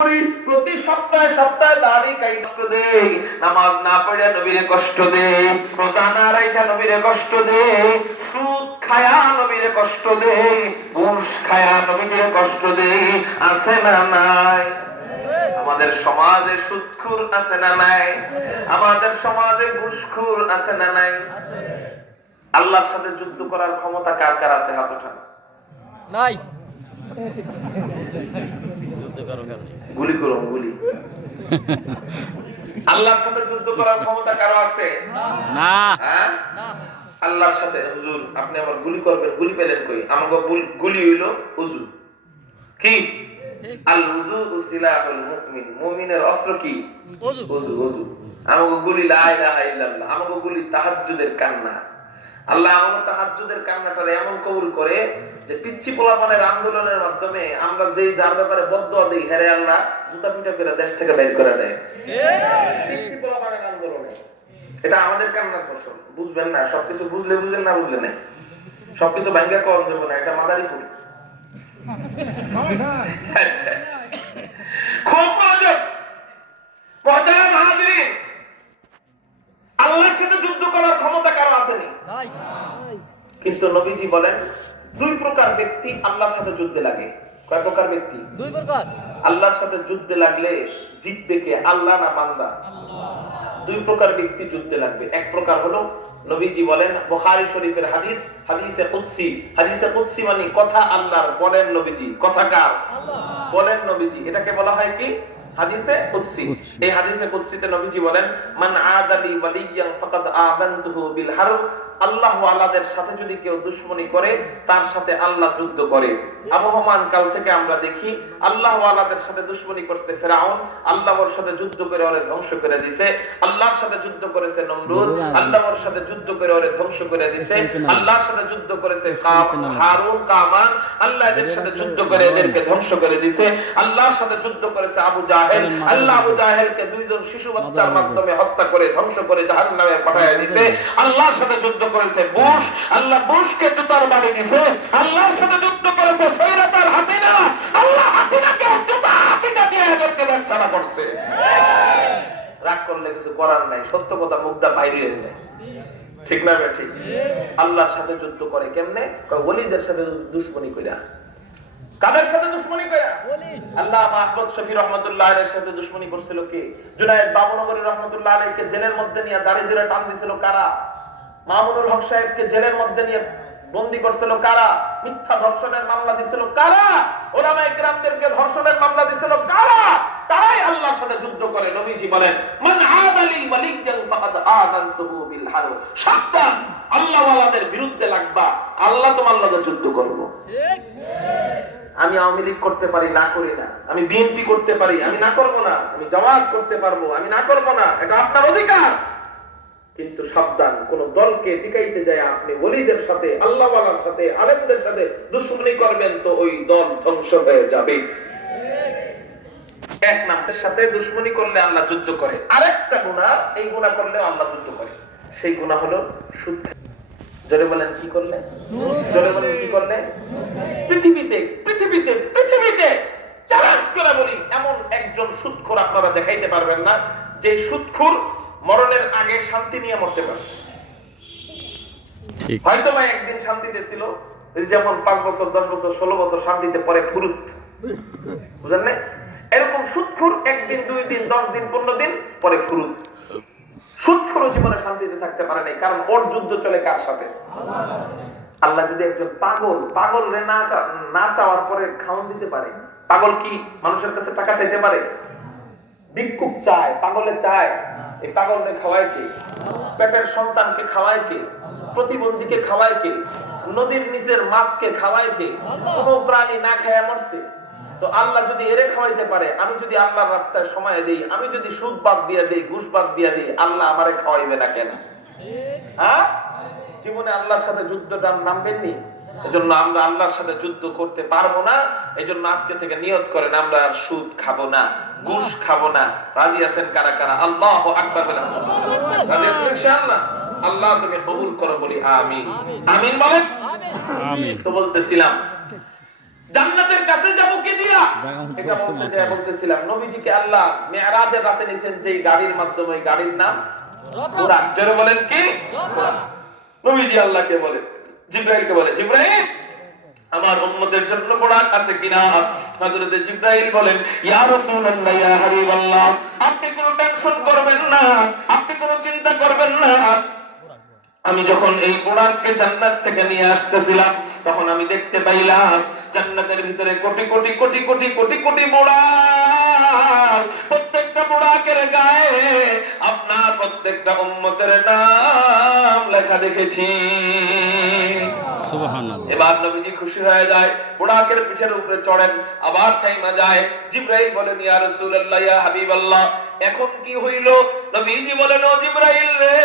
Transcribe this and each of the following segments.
প্রতি সপ্তাহে সপ্তাহে দাড়ি কষ্ট দেই, নামাজ না পড়ে নবীরে কষ্ট দেই, রোজা না রাখা নবীরে কষ্ট দেই, সুদ খায়া নবীরে কষ্ট দেই, ঘুষ খায়া নবীরে কষ্ট দেই। আছে না নাই? আমাদের সমাজে সুদখোর আছে না নাই? আমাদের সমাজে ঘুষখোর আছে না নাই? আল্লাহর সাথে যুদ্ধ করার ক্ষমতা কার কার আছে? হাত ওঠান। নাই। গুলি করুন, গুলি। আল্লাহর সাথে যুদ্ধ করার ক্ষমতা কারো আছে? না। হ্যাঁ, আল্লাহর সাথে। হুজুর আপনি আবার গুলি করবেন, গুলি পেলেন কই? আমাকে গুলি হইলো ওযু। কি? আল ওযু সিলাহুল মুমিন। মুমিনের অস্ত্র কি? ওযু। ওযু, ওযু। আমাকে গুলি লা ইলাহা ইল্লাল্লাহ, আমাকে গুলি তাহাজ্জুদের কান্না। আল্লাহ আমাদের তাহাজ্জুদের কান্নাটারে এমন কবুল করে যে পিচ্চি পোলাপানের আন্দোলনের মাধ্যমে আমরা যেই যার ব্যাপারে বদদুয়া দেই, হেরে আল্লাহ জুতা পিটা করে দেশ থেকে বের করে দেয়। পিচ্চি পোলাপানের আন্দোলনে এটা আমাদের কান্নার ফসল। বুঝবেন না, সবকিছু বুঝলে বুঝেন, না বুঝলে না। সবকিছু ভাঙ্গা কম দেবো না, এটা মাদারীপুর। খুব মনোযোগ। মুহতারাম হাজিরিন, আল্লাহর সাথে যুদ্ধ করার ক্ষমতা কারো আসেনি। কিন্তু নবীজি বলেন দুই প্রকার ব্যক্তি আল্লাহর সাথে যুদ্ধে লাগে। কয় প্রকার ব্যক্তি? দুই প্রকার। আল্লাহর সাথে যুদ্ধে লাগলে জিতবে কে? আল্লাহ না বান্দা? দুই প্রকার ব্যক্তি যুদ্ধে লাগবে। এক প্রকার হলো নবীজি বলেন, বুখারী শরীফের হাদিস, হাদিসে কুদসি। হাদিসে কুদসি মানে কথা আল্লাহর, বলেন নবীজি। কথা কার? আল্লাহ। বলেন নবীজি। এটাকে বলা হয় কি? হাদিসে কুদসি। এই হাদিসে কুদসিতে নবীজি বলেন, মান আদালি ওয়ালিয়ান ফাকাদ আযানতুহু বিল হারব। আল্লাহ ওয়ালাদের সাথে যদি কেউ দুশমনি করে, তার সাথে আল্লাহ যুদ্ধ করে। আবহমান কাল থেকে আমরা দেখি আল্লাহ ওয়ালাদের সাথে দুশমনি করছে ফিরআউন, আল্লাহর সাথে যুদ্ধ করে ওরে ধ্বংস করে দিয়েছে। আল্লাহর সাথে যুদ্ধ করেছে নমরুদ, আল্লাহর সাথে যুদ্ধ করে ওরে ধ্বংস করে দিয়েছে। আল্লাহর সাথে যুদ্ধ করেছে হারুন, কামান, আল্লাহ এদের সাথে যুদ্ধ করে এদেরকে ধ্বংস করে দিয়েছে। আল্লাহর সাথে যুদ্ধ করেছে আবু জাহেল, আল্লাহ আবু জাহেলকে দুইজন শিশু বাচ্চার মাধ্যমে হত্যা করে ধ্বংস করে জাহান্নামে পাঠায় দিয়েছে। আল্লাহর সাথে যুদ্ধ করেছে বুশ, আল্লাহ বুশকে জুতার বাড়ি দিয়েছে। আল্লাহর সাথে যুদ্ধ করেছে সৈরাতার হাসিনা, আল্লাহ হাসিনাকে জুতা পিটা দিয়ে এদেরকে ব্যবসা করছে। রাগ করলে কিছু করার নাই, সত্য কথা মুখটা বাইরে হয়ে যায়। ঠিক না? ঠিক। আল্লাহর সাথে যুদ্ধ করে কেমনে? ওলিদের সাথে দুশমনি কইরা। কাদের সাথে দুশমনি কইরা? আল্লাহ মাহমুদ শফি রহমাতুল্লাহ আলাইহির সাথে দুশমনি করছিল কে? জুনায়েদ বাবনগরী রহমাতুল্লাহ আলাইহিকে জেলের মধ্যে নিয়ে দাড়ি ধরে টান দিছিল কারা? মামুনুল হক সাহেবকে জেলের মধ্যে নিয়ে বন্দী করছিল কারা? মিথ্যা ধর্ষণের মামলা দিছিল কারা? ওলামায়ে কিরামদেরকে ধর্ষণের মামলা দিছিল কারা? তারাই আল্লাহর সাথে যুদ্ধ করে। নবীজি বলেন, মান আদালি ওয়ালিয়ান ফাকাদ আযানতুহু বিল হারব। সাবধান, আল্লাহ ওয়ালাদের বিরুদ্ধে লাগবা, আল্লাহ তোমার লগে যুদ্ধ করব। ঠিক। আমি আওয়ামী লীগ করতে পারি, না করি না। আমি বিএনপি করতে পারি, আমি না করব না। আমি জামাত করতে পারবো, আমি না করব না। এটা আপনার অধিকার। কিন্তু সাবধান, কোন দলকে টিকাইতে যায় আপনি ওলিদের সাথে, আল্লাহ ওয়ালার সাথে, আলেমদের সাথে দুশমনি করবেন, তো ওই দল ধ্বংস হয়ে যাবে। এক নামের সাথে দুশমনি করলে আল্লাহ যুদ্ধ করে। আরেকটা গুনাহ, এই গুনাহ করলেও আল্লাহ যুদ্ধ করে। সেই গুনাহ হলো সুদ। জোরে বলেন কি করলে? জোরে বলেন কি করলে? পৃথিবীতে পৃথিবীতে পৃথিবীতে চ্যালেঞ্জ করে বলি, এমন একজন সুদখোর আপনারা দেখাইতে পারবেন না যে সুদখোর মরণের আগে শান্তি নিয়ে মরতে পারছে। হয়তো বা একদিন শান্তিতে ছিল, যেমন 5 বছর 10 বছর 16 বছর শান্তিতে পরে ফুরুত। বুঝলেন না? এরকম সুদখোর একদিন 2 দিন 10 দিন 15 দিন পরে ফুরুত। সুদখোর জীবনে শান্তিতে থাকতে পারে নাই, কারণ ওর যুদ্ধ চলে কার সাথে? আল্লাহ যদি একজন পাগল রে না চাওয়ার পরে খাওয়ান দিতে পারে। পাগল কি মানুষের কাছে টাকা চাইতে পারে? ভিক্ষুক চায়, পাগলে চায়। এই পাগলকে খাওয়ায় কে? পেটের সন্তানকে খাওয়ায় কে? প্রতিবন্ধীকে খাওয়ায় কে? নদীর নিচের মাছকে খাওয়ায় কে? কোন প্রাণী না খেয়ে মরছে। তো আল্লাহ যদি এরে খাওয়াইতে পারে, আমি যদি আল্লাহর রাস্তায় সময় দেই, আমি যদি সুদ বাদ দিয়ে দেই, ঘুষ বাদ দিয়ে দেই, আল্লাহ আমারে খাওয়াইবে না কেন? হ্যাঁ, জীবনে আল্লাহর সাথে যুদ্ধ নামবেননি। এজন্য আমরা আল্লাহর সাথে যুদ্ধ করতে পারবো না। এজন্য আজকে থেকে নিয়ত করেন, আমরা আর সুদ খাবো না, ঘুষ খাবো না। রাজি আছেন কারা কারা? আল্লাহু আকবার বলেন। রাজি আছেন ইনশাআল্লাহ? আল্লাহ তুমি কবুল করো, বলি আমিন। আমিন বলেন। আমিন। তো বলতেছিলাম জান্নাতের কাছে যাব কি দিয়া? এটা বলতেছিলাম নবীজিকে আল্লাহ মেরাজের রাতে নিয়েছেন যে গাড়ির মাধ্যমে, ওই গাড়ির নাম বুরাক। জোরে বলেন কি? নবীজি আল্লাহকে বলে, জিবরাইলকে বলে, জিবরাইল আমার উম্মতের জন্য বুরাক আছে কিনা? হযরত জিবরাইল বলেন, ইয়া রাসূলুল্লাহ, ইয়া হাবিবাল্লাহ, আপনি কোনো টেনশন করবেন না, আপনি কোনো চিন্তা করবেন না। আমি যখন এই বুরাককে জান্নাত থেকে নিয়ে আসতেছিলাম, তখন আমি দেখতে পাইলাম জান্নাতের ভিতরে কোটি কোটি কোটি কোটি কোটি কোটি বুরাক। প্রত্যেকটা বুরাকের গায়ে আপনার প্রত্যেকটা উম্মতের নাম লেখা দেখেছি। সুবহানাল্লাহ। এবার নবীজি খুশি হয়ে যায়, বুরাকের পিঠের উপরে চড়েন, আবার থাইমা যায়। জিবরাইল বলেন, ইয়া রাসূলুল্লাহ, ইয়া হাবিবাল্লাহ, এখন কি হইল? নবীজি বলেন, ও জিবরাইল রে,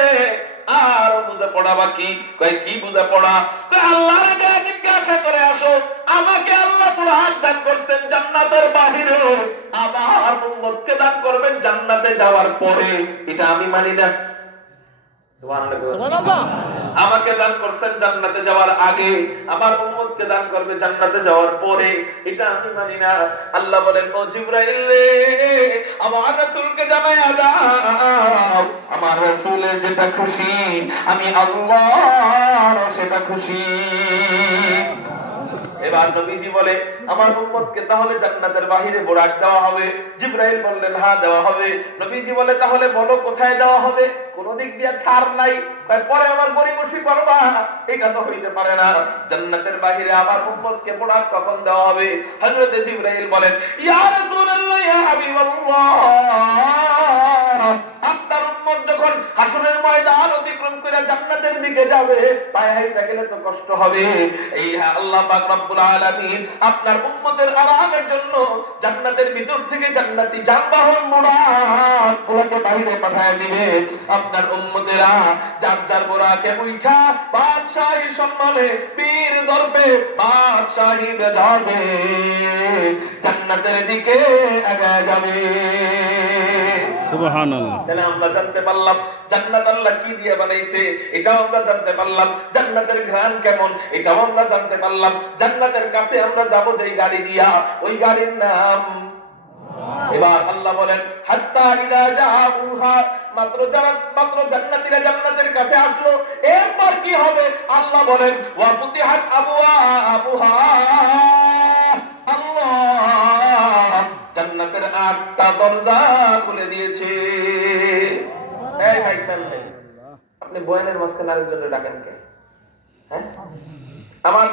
আর বুঝা পড়া বাকি। কয় কি বুঝা পড়া? কয় আল্লাহর আগে জিজ্ঞাসা করে আসো, আমাকে আল্লাহ বুরাক দান করতেন জান্নাতের বাহিরে, আমার উম্মতকে দান করবেন জান্নাতে যাওয়ার পরে। এটা আমি মানি না। সুবহানাল্লাহ। আমাকে দান করছেন জান্নাতে যাওয়ার আগে, আমার উম্মতকে দান করবে জান্নাতে যাওয়ার পরে, এটা আমি মানি না। আল্লাহ বলেন, ও জিবরাইল রে, আমার রাসূলকে জানায়া দাও, আমার রাসূলের যেটা খুশি আমি আল্লাহর সেটা খুশি। এবার নবীজি বলে, আমার উম্মতকে তাহলে জান্নাতের বাহিরে বুরাক দেওয়া হবে? জিবরাইল বললেন, হ্যাঁ দেওয়া হবে। নবীজি বলে, তাহলে বলো কোথায় দেওয়া হবে? কোন দিক দিয়ে ছাড় নাই। পরে আমার গরিবসি করবা, এটা তো হইতে পারে না। জান্নাতের বাহিরে আমার উম্মতকে বুরাক কখন দেওয়া হবে? হযরত জিবরাইল বলেন, ইয়া রাসূলুল্লাহ, ইয়া হাবিবাল্লাহ, আপনার উম্মত যখন হাসরের ময়দান অতিক্রম করে জান্নাতের দিকে যাবে, পায়ে হাঁটা গেলে তো কষ্ট হবে। এই আল্লাহ পাক রব্বুল আলামিন আপনার উম্মতের আরামের জন্য জান্নাতের ভিতর থেকে জান্নাতি যানবাহন বুরাকগুলোকে বাইরে পাঠিয়ে দিবে। আপনার উম্মতেরা যার যার বুরাকে উঠা বাদশাহী সম্মানে বীর দর্পে বাদশাহী বেজাবে জান্নাতের দিকে এগিয়ে যাবে। সুবহানাল্লাহ। তাহলে আমরা জানতে পারলাম জান্নাত আল্লাহ কি দিয়ে বানাইছে, এটাও আমরা জানতে পারলাম। জান্নাতের ঘ্রাণ কেমন, এটাও আমরা জানতে পারলাম। জান্নাতের কাছে আমরা যাব যেই গাড়ি দিয়া, ওই গাড়ির নাম। এবার আল্লাহ বলেন, হাত্তা ইদা জাউহা, মাত্র জান্নাতীরা জান্নাতের কাছে আসলো, এরপর কি হবে? আল্লাহ বলেন, ওয়া ফুতিহাত আবওয়াবুহা, আল্লাহ জান্নাতের 8টা দরজা খুলে দিয়েছে। এই ভাই আপনি বয়ানের মাঝখানে আরেকজনের ডাকেন কে? হ্যাঁ, আমার